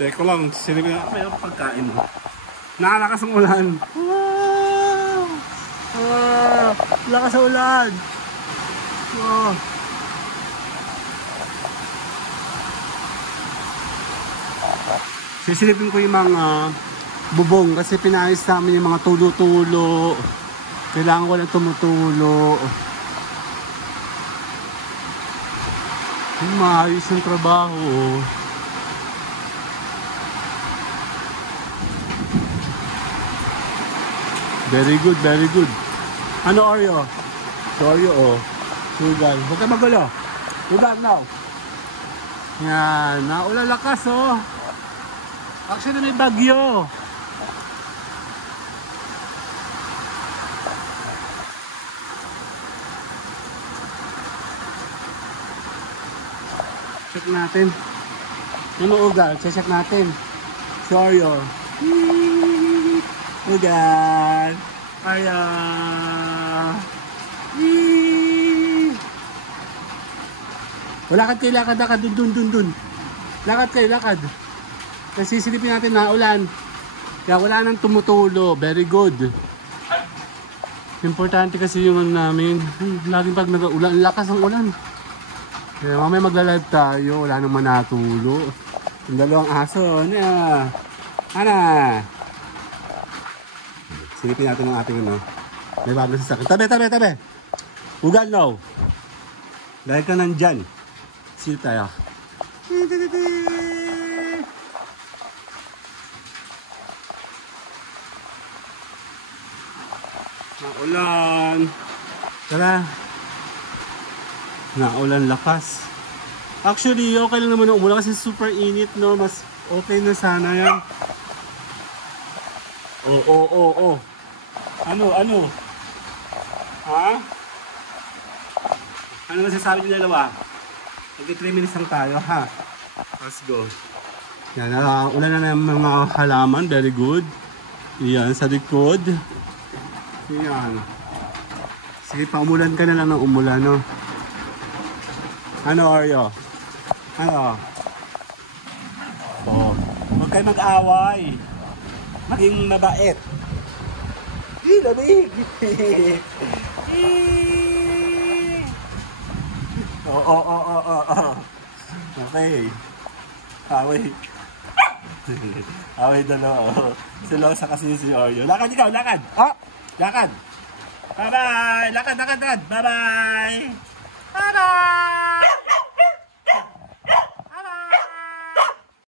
Teko lang, silipin na kayo pagkain mo. Nakalakas ang ulan. Wow! Lakas ang ulan. Wow! Sisilipin ko yung mga bubong kasi pinayos namin yung mga tulo-tulo. Kailangan ko lang tumutulo. Maayos yung trabaho. Very good, very good. Ano Oreo? So Oreo, oh. Sugal. Huwag ka magulo. Sugal now. Yan. Naulan lakas, oh. Actually, may bagyo. Check natin. Ano ugal? Check natin. Si Oreo. Ugal. Oreo. Lakad kayo, lakad. Dun. Lakad kayo, lakad. Kasi silipin natin na ulan. Kaya wala nang tumutulo. Very good. Importante kasi yung ano namin. Laging pag nag-ulan, lakas ang ulan. Kaya mamaya magla-live tayo. Wala nang manatulo. Yung dalawang aso. Ana. Silipin natin ang ating ano. May bagong sasakyan. Tabi. Ugal now. Dahil ka nandyan. Silip tayo. Naulan. Tara. Naulan lakas. Actually, okay lang naman umulan kasi super init, no? Mas okay na sana yan. Oh. Ano? Ha? Ano masasabi niyo dalawa? Mag-3 minutes lang tayo, ha? Let's go. Yan, ulan na ng mga halaman. Very good. Yan, sa likod. Yan. Sige, paumulan ka na lang ng umulan, no? Ano, Oreo? Ano? Oh. Huwag kayo mag-away. Maging mabait. Lamig! Oh. Okay. Away dalawa. Silosa kasi si Oreo. Lakad ikaw, lakad! Oh! Lakad! Bye-bye! Lakad! Bye-bye! Bye-bye!